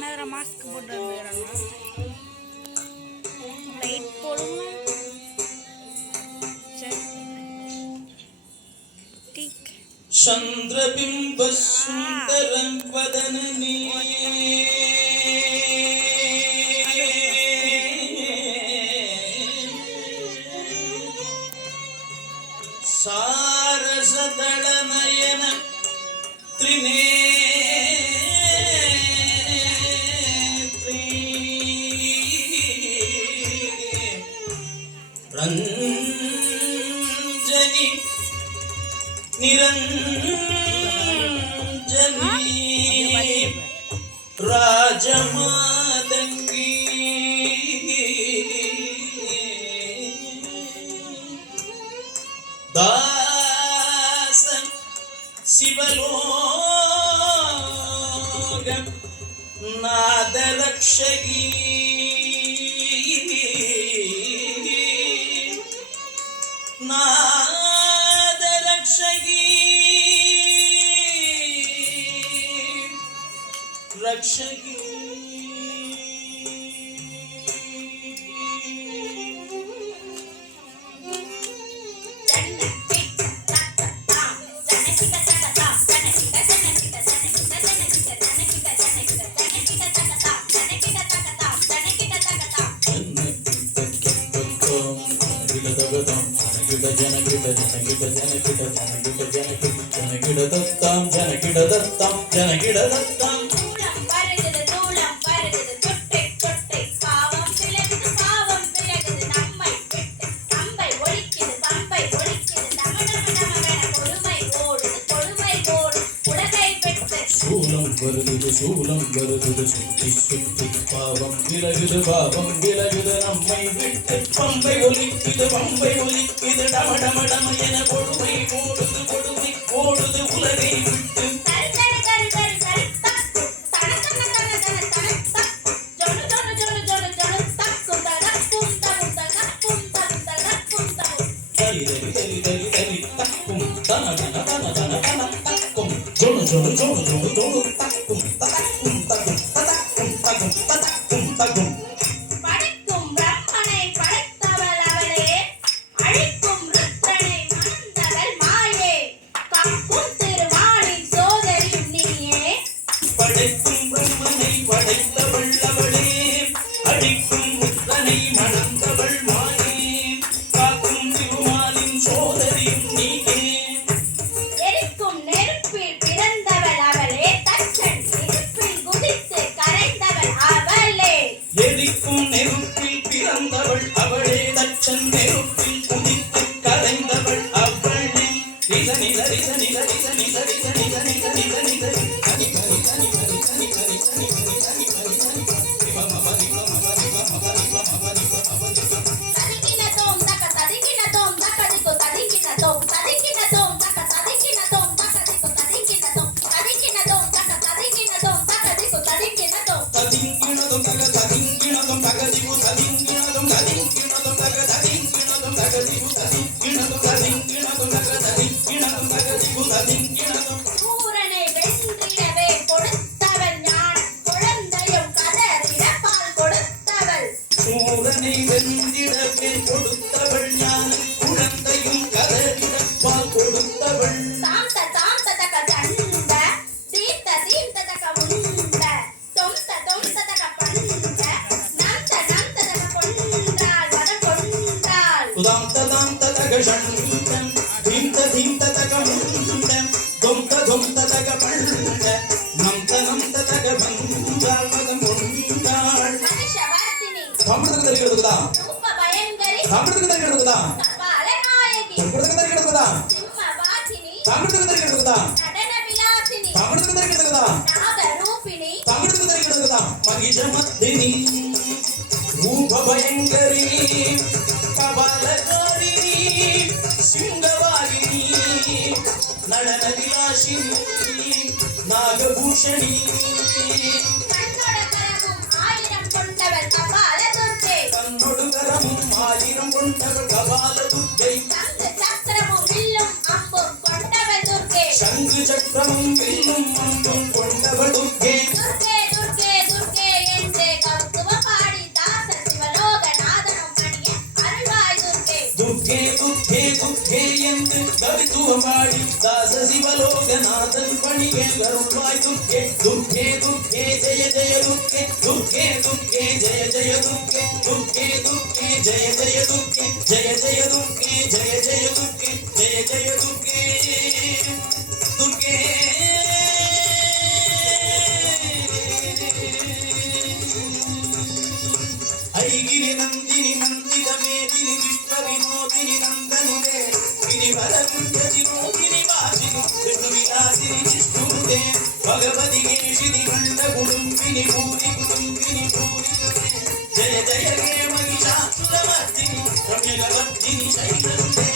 மேல மாஸ்க் போட்டு வந்துடுறாங்க. லைட் போடுங்க. चंद्रबिंब सुंदरं वदननी सारसदलनयन त्रिनेत्री रंजनी निरंजनी राजमादंगी दासन शिवलोक नादलक्षगी रक्षगी சூலம் வருது சுத்தி சுத்தி பாவம் விலகுது நம்மை விட்டு பம்பை ஒலிக்குது டம டம டம என கொடுமை ஓடுது உலகை விட்டு படைக்கும் பிரம்மனை படைத்தவள் அவளே, அழிக்கும் ருத்ரனை மணந்தவள் மாயே, காக்கும் திருமாலின் சோதரியும் நீயே. படைக்கும் பிரம்மனை படைத்தவள் அவளே, அழிக்கும் ருத்ரனை மணந்தவள் மாயே, காக்கும் திருமாலின் சோதரியும் நீயே. எரிக்கும் நெருப்பில் பிறந்தவள் அவளே, தச்சன் நெருப்பில் குதித்து கரைந்தவள் அவளே. எரிக்கும் நெருப்பில் பிறந்தவள் அவளே, தச்சன் நெருப்பில் குதித்து கரைந்தவள் அவளே. ரிச நிச ரிச நிச ரிச நிச ரிச நிச நிச நிச நிச கனி கனி கனி கனி கனி கனி கனி கனி கனி கனி கனி பம பதி பம பதி பம பதி பம பதி பம பதி ததிக்கின தோம் தக ததிக்கின தோம் தக திக்கு ததிக்கின தோம் ததிக்கின தோம் தக ததிக்கின தோம் தக திக்கு ததிக்கின தோம் ததிக்கின தோம் தக ததிக்கின தோம் தக திக்கு ததிக்கின தோம் ததிங்கின தோம் தக ததிங்கின தோம் தக திக்கு ததிங்கின தோம் ததிங்கின தோம் தக ததிங்கின தோம் தக திக்கு ததிங்கின தோம் ததிங்கின தோம் தக ததிங்கின தோம் தக திக்கு ததிங்கின தோம் சூரனை வென்றிடவே கொடுத்தவள் ஞான குழந்தையும் கதறிட பால் கொடுத்தவள். சூரனை வென்றிடவே கொடுத்தவள் ஞான குழந்தையும் கதறிட பால் கொடுத்தவள். தாந்த தாந்த தக தண்ட தீர்த்த தீர்த்த தக உண்ட தொந்த தொந்த தக பண்ட நந்த நந்த தக கொன்றாள் வர கொன்றாள். உதாந்த தாந்த தக ஷண்டம் தீந்த தீந்த தக முண்டம் தொந்த தொந்த தக பண்ட நந்த நந்த தக பந்தாள் மதம் கொண்டாள். மகிஷவர்த்தினி தமிழத்துக்கு தெரிகிறதுக்குதா ரூப பயங்கரி தமிழத்துக்கு தெரிகிறதுக்குதா கபால நாயகி தமிழத்துக்கு தெரிகிறதுக்குதா சிம்மவாசினி தமிழத்துக்கு தெரிகிறதுக்குதா நடன விலாசினி தமிழத்துக்கு தெரிகிறதுக்குதா நாகரூபிணி தமிழத்துக்கு தெரிகிறதுக்குதா மகிஷமர்த்தினி ரூப பயங்கரி கபாலகாரிணி சிங்கவாகினி நடன விலாசினி நாகபூஷணி கண்ணோட கரமும் ஆயிரம் கொண்டவள் கபால துர்க்கை கண்ணொடு கரமும் ஆயிரம் கொண்டவள் கபால துர்க்கை சங்கு சக்கரமும் வில்லும் அம்பும் கொண்டவள் துர்க்கை சங்கு சக்கரமும் வில்லும் அம்பும் கொண்டவள் துர்க்கை துர்க்கை துர்க்கை துர்க்கை தத்துவமாடி தாச சிவலோகநாதன் பணியே கருள்வாய் துர்க்கே துர்க்கே துர்க்கே ஜெய ஜெய துர்க்கே துர்க்கே துர்க்கே ஜெய ஜெய துர்க்கே துர்க்கே துர்க்கே ஜெய ஜெய துர்க்கே ஜெய ஜெய துர்க்கே ஜெய ஜெய துர்க்கே ஜெய ஜெய துர்க்கே துர்க்கே ஐகிரி நந்தினி நந்தித மேதினி விஸ்வ வினோதினி நந்தனுதே गिरिवरकुण्डजि मोहिनि वासिनि कृष्णविलासिनि जिष्णुदे भगवति केशिनि गण्डकुटुम्बिनि भूरि कुटुम्बिनि भूरि जय जय हे महिषासुरमर्दिनि रम्यगभर्दिनि शैलसुते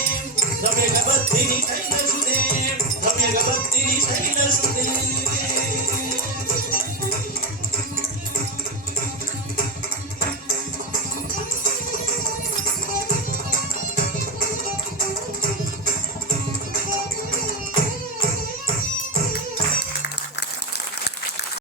रम्यगभर्दिनि शैलसुते रम्यगभर्दिनि शैलसुते